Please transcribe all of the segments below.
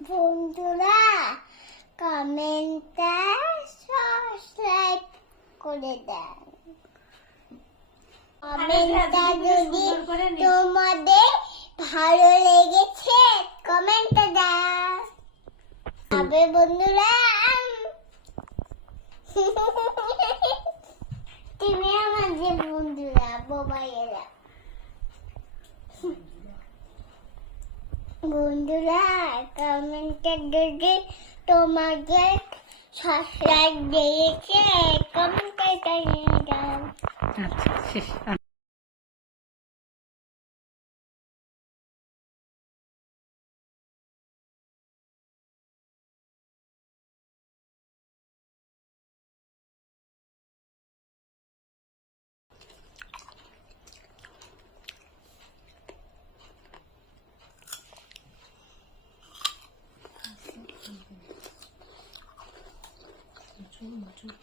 বন্ধুরা কমেন্টটা সাবস্ক্রাইব করে দেন কমেন্টটা যদি তোমাদের ভালো লেগেছে কমেন্টটা দাও। তবে বন্ধুরা বন্ধুরা কমেন্টে যদি তোমাকে সাবস্ক্রাইব দিয়েছে কমেন্টে জানিয়ে 这个嘛，这个。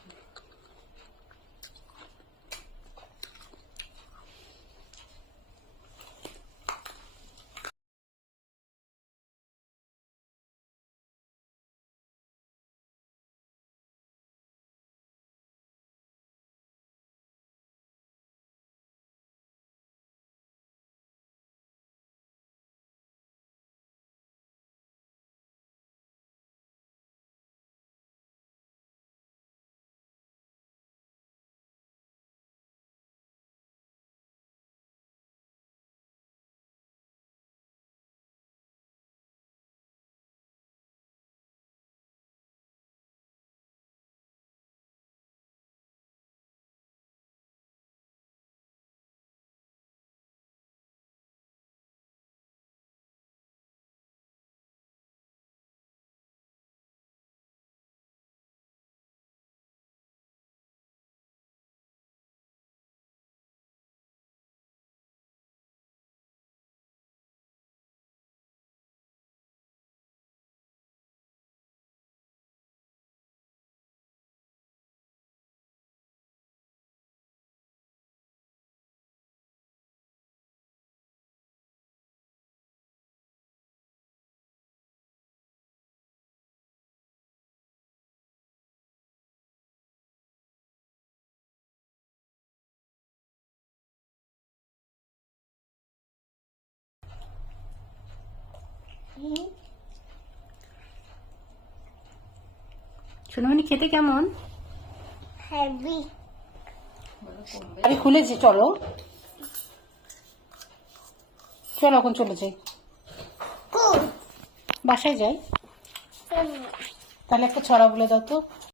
সোনামণি খেতে কেমন? আমি খুলেছি চলো। চলো এখন চলে যাই। বাসায় যাই। তাহলে একটা ছড়া বলে দাও তো।